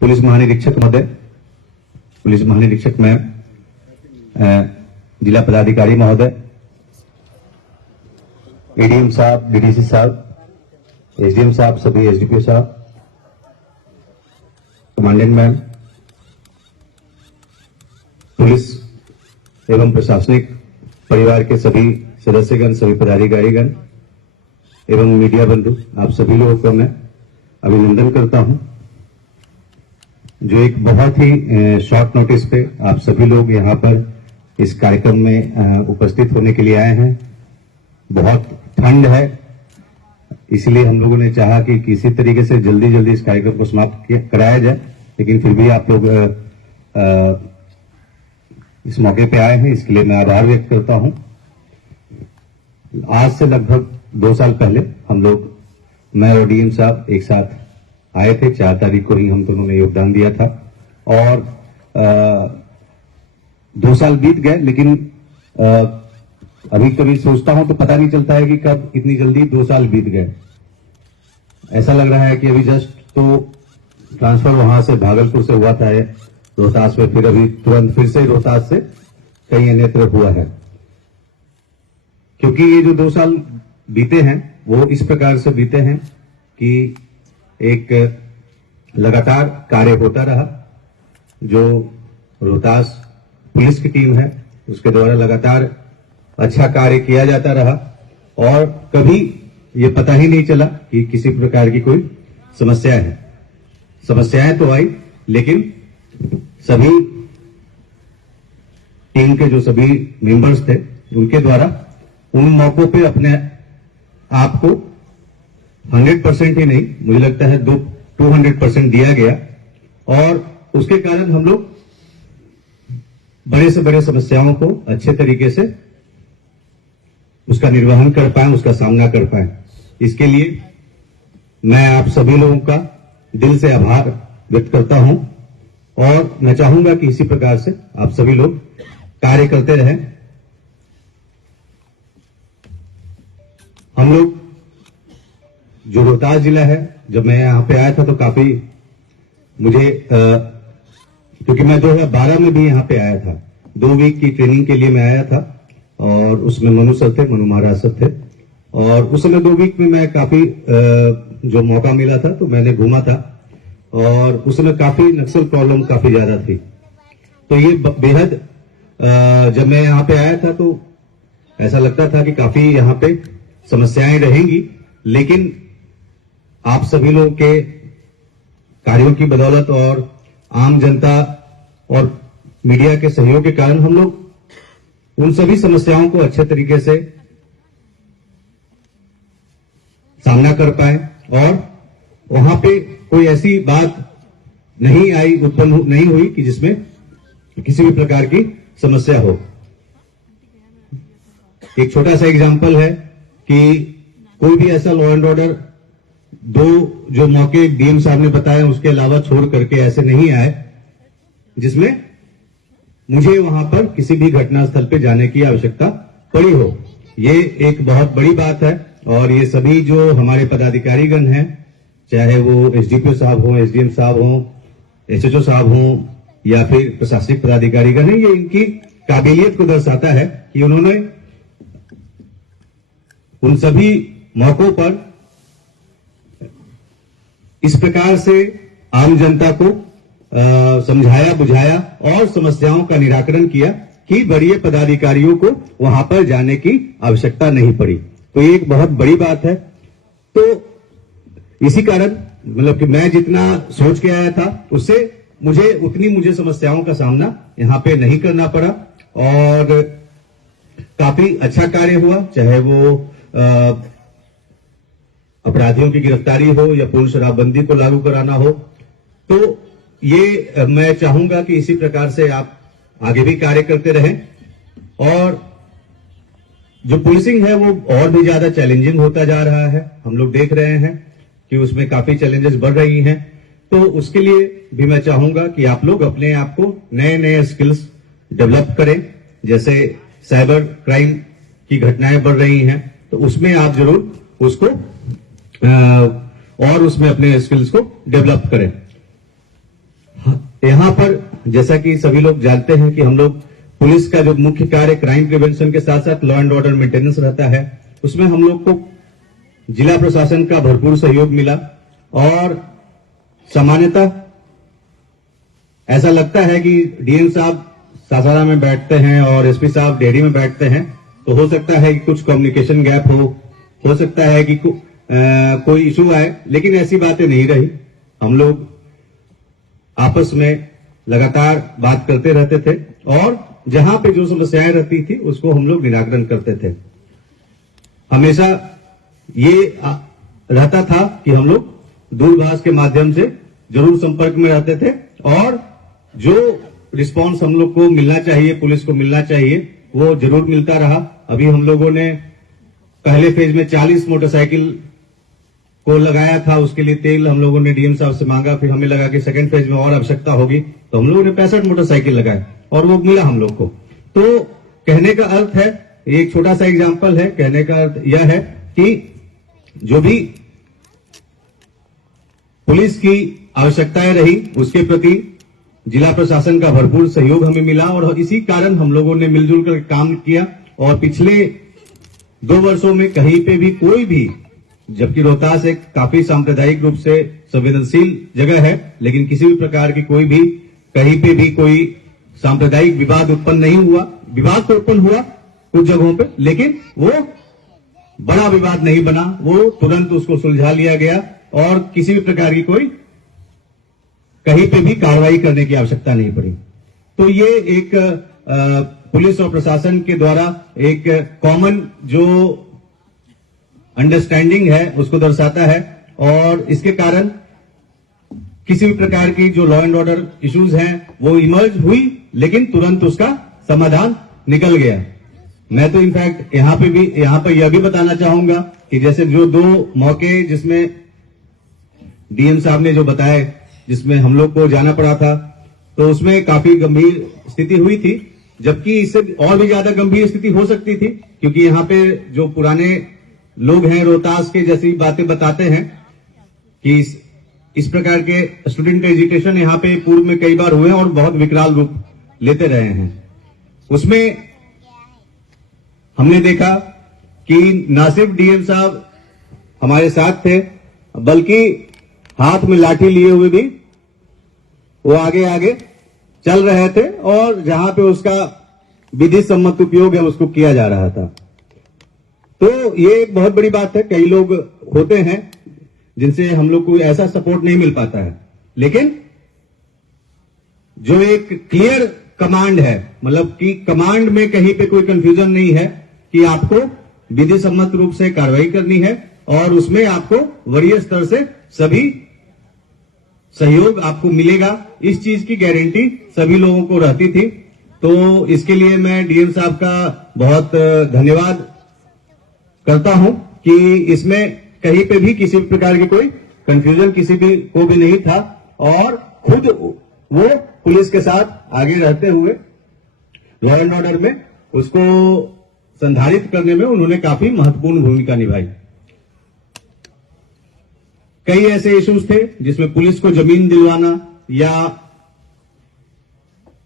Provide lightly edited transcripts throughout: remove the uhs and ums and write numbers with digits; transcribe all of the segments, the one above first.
Police महानिरीक्षक महोदय, police महानिरीक्षक मैम, जिला पदाधिकारी महोदय, एडीएम साहब, डीडीसी साहब, एसडीएम साहब, सभी एसडीपीओ साहब, कमांडेंट मैम, पुलिस एवं प्रशासनिक परिवार के सभी सदस्यगण, सभी पदाधिकारीगण एवं मीडिया बंधु, आप सभी लोगों को मैं अभिनंदन करता हूं, जो एक बहुत ही शॉर्ट नोटिस पे आप सभी लोग यहां पर इस कार्यक्रम में उपस्थित होने के लिए आए हैं। बहुत ठंड है, इसलिए हम लोगों ने चाहा कि किसी तरीके से जल्दी जल्दी इस कार्यक्रम को समाप्त कराया जाए, लेकिन फिर भी आप लोग इस मौके पे आए हैं, इसके लिए मैं आभार व्यक्त करता हूं। आज से लगभग 2 साल पहले हम लोग, मैं और डीएम साहब एक साथ आए थे। 4 तारीख को ही हम दोनों ने योगदान दिया था और 2 साल बीत गए, लेकिन अभी कभी सोचता हूं तो पता नहीं चलता है कि कब इतनी जल्दी 2 साल बीत गए। ऐसा लग रहा है कि अभी जस्ट तो ट्रांसफर वहां से भागलपुर से हुआ था रोहतास में, फिर अभी तुरंत फिर से रोहतास से कहीं अन्यत्र हुआ है, क्योंकि ये जो 2 साल बीते हैं वो इस प्रकार से बीते हैं कि एक लगातार कार्य होता रहा। जो रोहतास पुलिस की टीम है उसके द्वारा लगातार अच्छा कार्य किया जाता रहा और कभी ये पता ही नहीं चला कि किसी प्रकार की कोई समस्या है। समस्याएं तो आई, लेकिन सभी टीम के जो सभी मेंबर्स थे उनके द्वारा उन मौकों पे अपने आप को 100% ही नहीं, मुझे लगता है 200% दिया गया और उसके कारण हम लोग बड़े से बड़े समस्याओं को अच्छे तरीके से उसका निर्वहन कर पाए, उसका सामना कर पाए। इसके लिए मैं आप सभी लोगों का दिल से आभार व्यक्त करता हूं और मैं चाहूंगा कि इसी प्रकार से आप सभी लोग कार्य करते रहें। हम लोग जो रोहतास जिला है, जब मैं यहां पे आया था तो काफी मुझे क्योंकि मैं 2012 में भी यहां पे आया था, 2 वीक की ट्रेनिंग के लिए मैं आया था और उसमें मनु सर थे, मनु महाराज सर थे और उस समय 2 वीक में मैं काफी जो मौका मिला था तो मैंने घूमा था और उस समय काफी नक्सल प्रॉब्लम काफी ज्यादा थी। तो ये बेहद जब मैं यहाँ पे आया था तो ऐसा लगता था कि काफी यहाँ पे समस्याएं रहेंगी, लेकिन आप सभी लोगों के कार्यों की बदौलत और आम जनता और मीडिया के सहयोग के कारण हम लोग उन सभी समस्याओं को अच्छे तरीके से सामना कर पाए और वहां पे कोई ऐसी बात नहीं आई, उत्पन्न नहीं हुई कि जिसमें किसी भी प्रकार की समस्या हो। एक छोटा सा एग्जांपल है कि कोई भी ऐसा लॉ एंड ऑर्डर 2 जो मौके डीएम साहब ने बताया उसके अलावा छोड़ करके ऐसे नहीं आए जिसमें मुझे वहां पर किसी भी घटनास्थल पे जाने की आवश्यकता पड़ी हो। ये एक बहुत बड़ी बात है और ये सभी जो हमारे पदाधिकारीगण हैं, चाहे वो एसडीपीओ साहब हो, एसडीएम साहब हो, एसएचओ साहब हो या फिर प्रशासनिक पदाधिकारीगण हैं, ये इनकी काबिलियत को दर्शाता है कि उन्होंने उन सभी मौकों पर इस प्रकार से आम जनता को समझाया, बुझाया और समस्याओं का निराकरण किया कि वरीय पदाधिकारियों को वहां पर जाने की आवश्यकता नहीं पड़ी। तो ये एक बहुत बड़ी बात है। तो इसी कारण मतलब कि मैं जितना सोच के आया था उससे मुझे समस्याओं का सामना यहाँ पे नहीं करना पड़ा और काफी अच्छा कार्य हुआ, चाहे वो अपराधियों की गिरफ्तारी हो या पूर्ण शराबबंदी को लागू कराना हो। तो ये मैं चाहूंगा कि इसी प्रकार से आप आगे भी कार्य करते रहें और जो पुलिसिंग है वो और भी ज्यादा चैलेंजिंग होता जा रहा है। हम लोग देख रहे हैं कि उसमें काफी चैलेंजेस बढ़ रही हैं, तो उसके लिए भी मैं चाहूंगा कि आप लोग अपने आप को नए नए स्किल्स डेवलप करें। जैसे साइबर क्राइम की घटनाएं बढ़ रही हैं तो उसमें आप जरूर उसको और उसमें अपने स्किल्स को डेवलप करें। यहाँ पर जैसा कि सभी लोग जानते हैं कि हम लोग पुलिस का जो मुख्य कार्य क्राइम प्रिवेंशन के साथ साथ लॉ एंड ऑर्डर मेंटेनेंस रहता है, उसमें हम लोग को जिला प्रशासन का भरपूर सहयोग मिला और सामान्यतः ऐसा लगता है कि डीएम साहब सासाराम में बैठते हैं और एसपी साहब डेहरी में बैठते हैं, तो हो सकता है कि कुछ कम्युनिकेशन गैप हो सकता है कि कोई इशू आए, लेकिन ऐसी बातें नहीं रही। हम लोग आपस में लगातार बात करते रहते थे और जहां पे जो समस्याएं रहती थी उसको हम लोग निराकरण करते थे। हमेशा ये रहता था कि हम लोग दूरभाष के माध्यम से जरूर संपर्क में रहते थे और जो रिस्पांस हम लोग को मिलना चाहिए, पुलिस को मिलना चाहिए, वो जरूर मिलता रहा। अभी हम लोगों ने पहले फेज में 40 मोटरसाइकिल को लगाया था, उसके लिए तेल हम लोगों ने डीएम साहब से मांगा, फिर हमें लगा कि सेकंड फेज में और आवश्यकता होगी तो हम लोगों ने 65 मोटरसाइकिल लगाए और वो मिला हम लोग को। तो कहने का अर्थ है, एक छोटा सा एग्जाम्पल है, कहने का अर्थ यह है कि जो भी पुलिस की आवश्यकताएं रही उसके प्रति जिला प्रशासन का भरपूर सहयोग हमें मिला और इसी कारण हम लोगों ने मिलजुल कर काम किया। और पिछले 2 वर्षों में कहीं पे भी कोई भी, जबकि रोहतास एक काफी सांप्रदायिक रूप से संवेदनशील जगह है, लेकिन किसी भी प्रकार की कोई भी कहीं पे भी कोई सांप्रदायिक विवाद उत्पन्न नहीं हुआ। विवाद तो उत्पन्न हुआ कुछ जगहों पे, लेकिन वो बड़ा विवाद नहीं बना, वो तुरंत उसको सुलझा लिया गया और किसी भी प्रकार की कोई कहीं पे भी कार्रवाई करने की आवश्यकता नहीं पड़ी। तो ये एक पुलिस और प्रशासन के द्वारा एक कॉमन जो अंडरस्टैंडिंग है उसको दर्शाता है और इसके कारण किसी भी प्रकार की जो लॉ एंड ऑर्डर इश्यूज हैं वो इमर्ज हुई, लेकिन तुरंत उसका समाधान निकल गया। मैं तो इनफैक्ट यहां पर यह भी बताना चाहूंगा कि जैसे जो 2 मौके जिसमें डीएम साहब ने जो बताए, जिसमें हम लोग को जाना पड़ा था, तो उसमें काफी गंभीर स्थिति हुई थी, जबकि इससे और भी ज्यादा गंभीर स्थिति हो सकती थी, क्योंकि यहाँ पे जो पुराने लोग हैं रोहतास के जैसी बातें बताते हैं कि इस प्रकार के स्टूडेंट एजिटेशन यहाँ पे पूर्व में कई बार हुए हैं और बहुत विकराल रूप लेते रहे हैं। उसमें हमने देखा कि न सिर्फ डीएम साहब हमारे साथ थे, बल्कि हाथ में लाठी लिए हुए भी वो आगे आगे चल रहे थे और जहां पे उसका विधि सम्मत उपयोग है उसको किया जा रहा था। तो ये एक बहुत बड़ी बात है। कई लोग होते हैं जिनसे हम लोग को ऐसा सपोर्ट नहीं मिल पाता है, लेकिन जो एक क्लियर कमांड है, मतलब कि कमांड में कहीं पे कोई कंफ्यूजन नहीं है कि आपको विधि सम्मत रूप से कार्रवाई करनी है और उसमें आपको वरीय स्तर से सभी सहयोग आपको मिलेगा, इस चीज की गारंटी सभी लोगों को रहती थी। तो इसके लिए मैं डीएम साहब का बहुत धन्यवाद करता हूं कि इसमें कहीं पे भी किसी प्रकार की कोई कंफ्यूजन किसी भी को भी नहीं था और खुद वो पुलिस के साथ आगे रहते हुए लॉ एंड ऑर्डर में उसको संधारित करने में उन्होंने काफी महत्वपूर्ण भूमिका निभाई। कई ऐसे इश्यूज थे जिसमें पुलिस को जमीन दिलवाना, या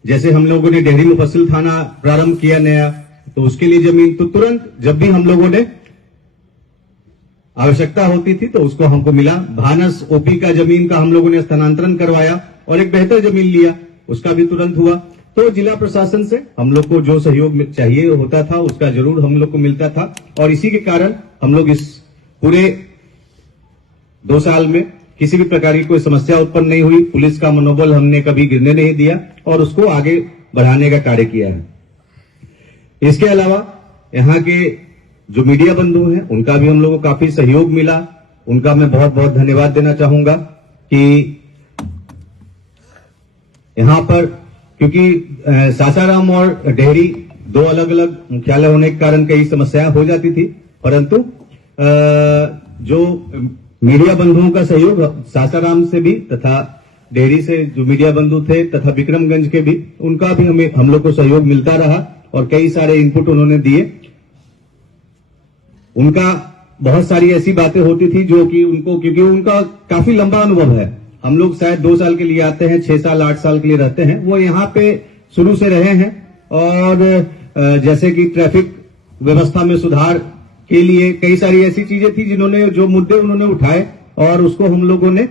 जैसे हम लोगों ने डेहरी मुफस्सिल थाना प्रारंभ किया नया, तो उसके लिए जमीन तो तुरंत जब भी हम लोगों ने आवश्यकता होती थी तो उसको हमको मिला। भानस ओपी का जमीन का हम लोगों ने स्थानांतरण करवाया और एक बेहतर जमीन लिया, उसका भी तुरंत हुआ। तो जिला प्रशासन से हम लोग को जो सहयोग चाहिए होता था उसका जरूर हम लोग को मिलता था और इसी के कारण हम लोग इस पूरे 2 साल में किसी भी प्रकार की कोई समस्या उत्पन्न नहीं हुई। पुलिस का मनोबल हमने कभी गिरने नहीं दिया और उसको आगे बढ़ाने का कार्य किया है। इसके अलावा यहाँ के जो मीडिया बंधु हैं उनका भी हम लोगों को काफी सहयोग मिला, उनका मैं बहुत बहुत धन्यवाद देना चाहूंगा कि यहाँ पर, क्योंकि सासाराम और डेहरी 2 अलग अलग मुख्यालय होने के कारण कई समस्याएं हो जाती थी, परंतु जो मीडिया बंधुओं का सहयोग सासाराम से भी तथा डेहरी से जो मीडिया बंधु थे तथा विक्रमगंज के भी, उनका भी हम लोग को सहयोग मिलता रहा और कई सारे इनपुट उन्होंने दिए। उनका बहुत सारी ऐसी बातें होती थी जो कि उनको, क्योंकि उनका काफी लंबा अनुभव है, हम लोग शायद 2 साल के लिए आते हैं, 6 साल 8 साल के लिए रहते हैं, वो यहाँ पे शुरू से रहे हैं। और जैसे कि ट्रैफिक व्यवस्था में सुधार के लिए कई सारी ऐसी चीजें थी जो मुद्दे उन्होंने उठाए और उसको हम लोगों ने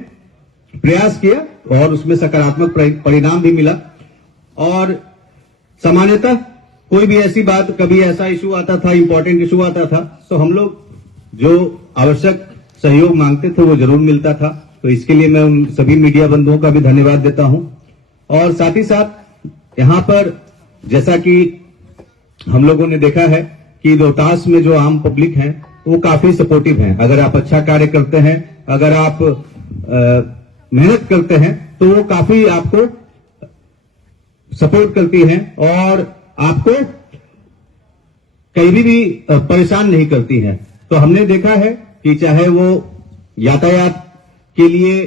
प्रयास किया और उसमें सकारात्मक परिणाम भी मिला। और सामान्यतः कोई भी ऐसी बात, कभी ऐसा इशू आता था, इंपॉर्टेंट इशू आता था, तो हम लोग जो आवश्यक सहयोग मांगते थे वो जरूर मिलता था। तो इसके लिए मैं उन सभी मीडिया बंधुओं का भी धन्यवाद देता हूं। और साथ ही साथ यहां पर जैसा कि हम लोगों ने देखा है कि रोहतास में जो आम पब्लिक है वो काफी सपोर्टिव है। अगर आप अच्छा कार्य करते हैं, अगर आप मेहनत करते हैं, तो वो काफी आपको सपोर्ट करती है और आपको कहीं भी परेशान नहीं करती है। तो हमने देखा है कि चाहे वो यातायात के लिए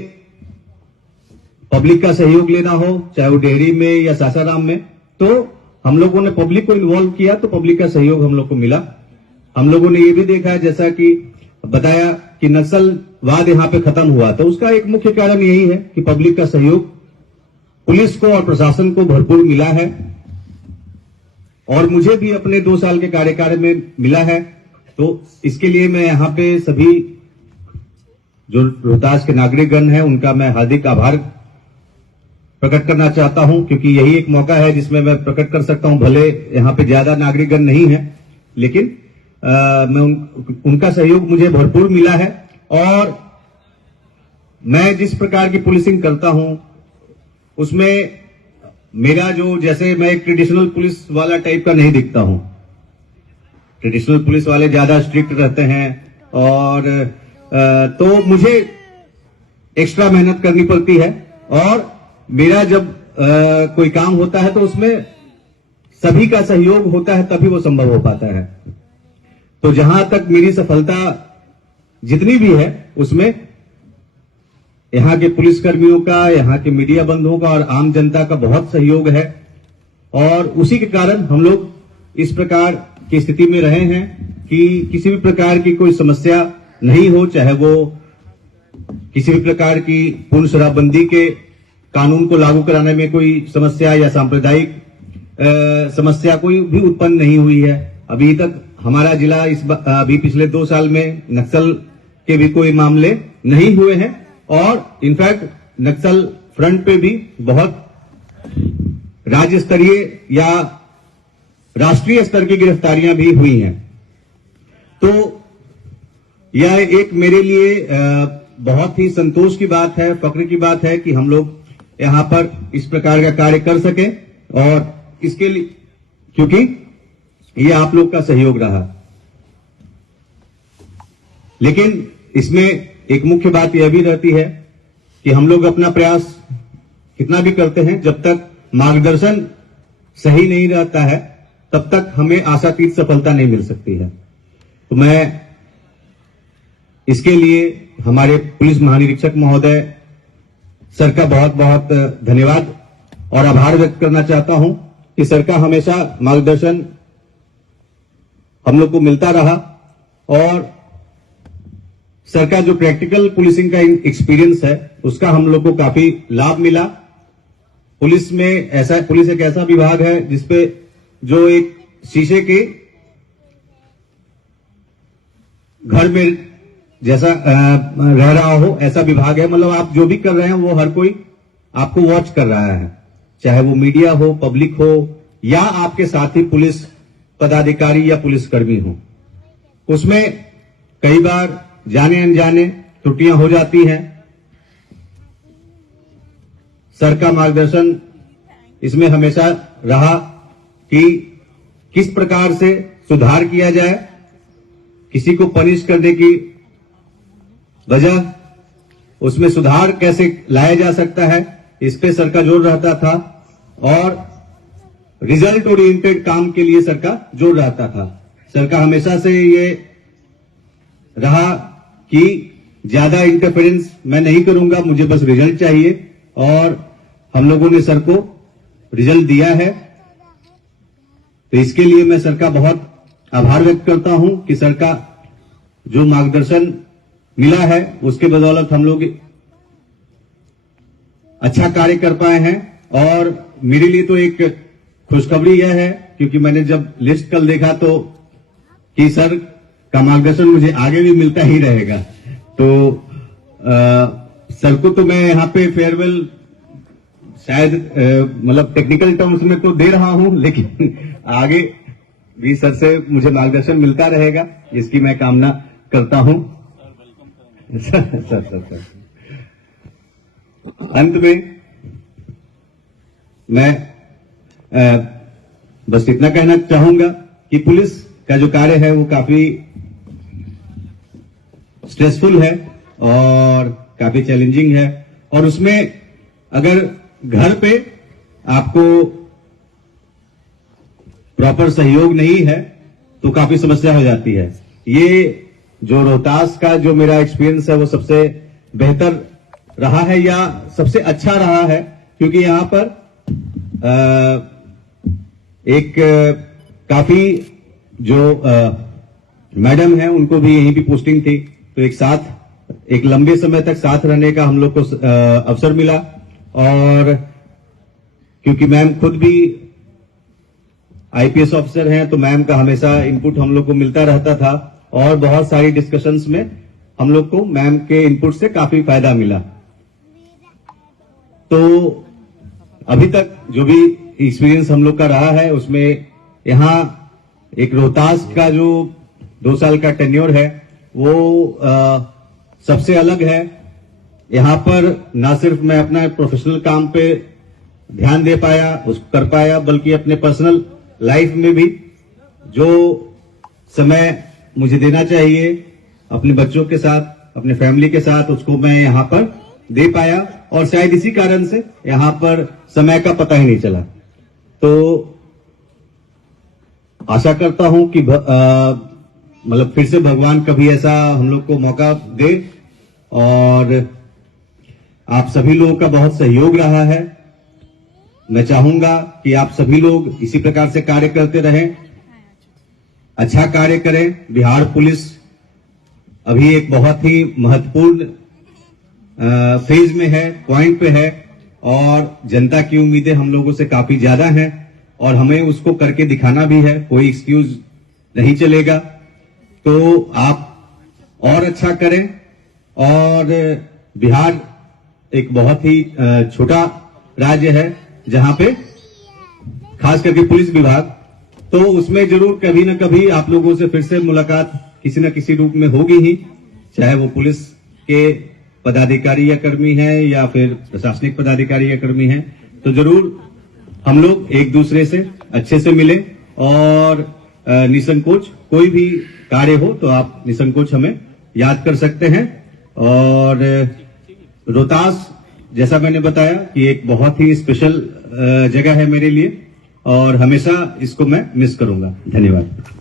पब्लिक का सहयोग लेना हो, चाहे वो डेहरी में या सासाराम में, तो हम लोगों ने पब्लिक को इन्वॉल्व किया तो पब्लिक का सहयोग हम लोग को मिला। हम लोगों ने ये भी देखा है, जैसा कि बताया कि नक्सलवाद यहां पे खत्म हुआ, तो उसका एक मुख्य कारण यही है कि पब्लिक का सहयोग पुलिस को और प्रशासन को भरपूर मिला है। और मुझे भी अपने 2 साल के कार्यकाल में मिला है। तो इसके लिए मैं यहां पे सभी जो रोहतास के नागरिकगण हैं उनका मैं हार्दिक आभार प्रकट करना चाहता हूं, क्योंकि यही एक मौका है जिसमें मैं प्रकट कर सकता हूं। भले यहां पे ज्यादा नागरिकगण नहीं है, लेकिन मैं उनका सहयोग मुझे भरपूर मिला है। और मैं जिस प्रकार की पुलिसिंग करता हूं उसमें मेरा जो, जैसे मैं एक ट्रेडिशनल पुलिस वाला टाइप का नहीं दिखता हूं। ट्रेडिशनल पुलिस वाले ज्यादा स्ट्रिक्ट रहते हैं और तो मुझे एक्स्ट्रा मेहनत करनी पड़ती है। और मेरा जब कोई काम होता है तो उसमें सभी का सहयोग होता है, तभी वो संभव हो पाता है। तो जहां तक मेरी सफलता जितनी भी है उसमें यहां के पुलिसकर्मियों का, यहां के मीडिया बंधुओं का और आम जनता का बहुत सहयोग है। और उसी के कारण हम लोग इस प्रकार की स्थिति में रहे हैं कि किसी भी प्रकार की कोई समस्या नहीं हो, चाहे वो किसी भी प्रकार की पूर्ण शराबबंदी के कानून को लागू कराने में कोई समस्या या सांप्रदायिक समस्या कोई भी उत्पन्न नहीं हुई है। अभी तक हमारा जिला अभी पिछले 2 साल में नक्सल के भी कोई मामले नहीं हुए हैं। और इनफैक्ट नक्सल फ्रंट पे भी बहुत राज्य स्तरीय या राष्ट्रीय स्तर की गिरफ्तारियां भी हुई हैं। तो यह एक मेरे लिए बहुत ही संतोष की बात है, फक्र की बात है कि हम लोग यहां पर इस प्रकार का कार्य कर सके। और इसके लिए क्योंकि ये आप लोग का सहयोग रहा। लेकिन इसमें एक मुख्य बात यह भी रहती है कि हम लोग अपना प्रयास कितना भी करते हैं, जब तक मार्गदर्शन सही नहीं रहता है तब तक हमें आशातीत सफलता नहीं मिल सकती है। तो मैं इसके लिए हमारे पुलिस महानिरीक्षक महोदय सर का बहुत बहुत धन्यवाद और आभार व्यक्त करना चाहता हूं कि सर का हमेशा मार्गदर्शन हम लोग को मिलता रहा। और सर का जो प्रैक्टिकल पुलिसिंग का एक्सपीरियंस है उसका हम लोग को काफी लाभ मिला। पुलिस एक ऐसा विभाग है जिसपे जो एक शीशे के घर में जैसा रह रहा हो ऐसा विभाग है। मतलब आप जो भी कर रहे हैं वो हर कोई आपको वॉच कर रहा है, चाहे वो मीडिया हो, पब्लिक हो या आपके साथी पुलिस पदाधिकारी या पुलिसकर्मी हो। उसमें कई बार जाने अनजाने त्रुटियां हो जाती हैं। सर का मार्गदर्शन इसमें हमेशा रहा कि किस प्रकार से सुधार किया जाए, किसी को पनिश करने की वजह उसमें सुधार कैसे लाया जा सकता है, इस पे सर का जोर रहता था। और रिजल्ट ओरिएंटेड काम के लिए सर का जोर रहता था। सर का हमेशा से ये रहा कि ज्यादा इंटरफेरेंस मैं नहीं करूंगा, मुझे बस रिजल्ट चाहिए। और हम लोगों ने सर को रिजल्ट दिया है, तो इसके लिए मैं सर का बहुत आभार व्यक्त करता हूं कि सर का जो मार्गदर्शन मिला है उसके बदौलत हम लोग अच्छा कार्य कर पाए हैं। और मेरे लिए तो एक खुशखबरी यह है, क्योंकि मैंने जब लिस्ट कल देखा तो कि सर का मार्गदर्शन मुझे आगे भी मिलता ही रहेगा। तो सर को तो मैं यहाँ पे फेयरवेल शायद मतलब टेक्निकल टर्म्स में तो दे रहा हूं, लेकिन आगे भी सर से मुझे मार्गदर्शन मिलता रहेगा, इसकी मैं कामना करता हूं। सर अंत में मैं बस इतना कहना चाहूंगा कि पुलिस का जो कार्य है वो काफी स्ट्रेसफुल है और काफी चैलेंजिंग है, और उसमें अगर घर पे आपको प्रॉपर सहयोग नहीं है तो काफी समस्या हो जाती है। ये जो रोहतास का जो मेरा एक्सपीरियंस है वो सबसे बेहतर रहा है या सबसे अच्छा रहा है, क्योंकि यहां पर एक काफी जो मैडम है उनको भी यहीं भी पोस्टिंग थी, तो एक लंबे समय तक साथ रहने का हम लोग को अवसर मिला। और क्योंकि मैम खुद भी आईपीएस ऑफिसर हैं तो मैम का हमेशा इनपुट हम लोग को मिलता रहता था, और बहुत सारी डिस्कशंस में हम लोग को मैम के इनपुट से काफी फायदा मिला। तो अभी तक जो भी एक्सपीरियंस हम लोग का रहा है उसमें यहाँ एक रोहतास का जो 2 साल का टेन्योर है वो सबसे अलग है। यहाँ पर ना सिर्फ मैं अपना प्रोफेशनल काम पे ध्यान दे पाया, उसको कर पाया, बल्कि अपने पर्सनल लाइफ में भी जो समय मुझे देना चाहिए अपने बच्चों के साथ, अपने फैमिली के साथ, उसको मैं यहाँ पर दे पाया, और शायद इसी कारण से यहाँ पर समय का पता ही नहीं चला। तो आशा करता हूं कि मतलब फिर से भगवान कभी ऐसा हम लोग को मौका दे, और आप सभी लोगों का बहुत सहयोग रहा है। मैं चाहूंगा कि आप सभी लोग इसी प्रकार से कार्य करते रहें, अच्छा कार्य करें। बिहार पुलिस अभी एक बहुत ही महत्वपूर्ण फेज में है, पॉइंट पे है, और जनता की उम्मीदें हम लोगों से काफी ज्यादा हैं, और हमें उसको करके दिखाना भी है, कोई एक्सक्यूज नहीं चलेगा। तो आप और अच्छा करें। और बिहार एक बहुत ही छोटा राज्य है जहां पे खास करके पुलिस विभाग, तो उसमें जरूर कभी ना कभी आप लोगों से फिर से मुलाकात किसी न किसी रूप में होगी ही, चाहे वो पुलिस के पदाधिकारी या कर्मी हैं या फिर प्रशासनिक पदाधिकारी या कर्मी हैं। तो जरूर हम लोग एक दूसरे से अच्छे से मिले, और निसंकोच कोई भी कार्य हो तो आप निसंकोच हमें याद कर सकते हैं। और रोहतास जैसा मैंने बताया कि एक बहुत ही स्पेशल जगह है मेरे लिए, और हमेशा इसको मैं मिस करूंगा। धन्यवाद।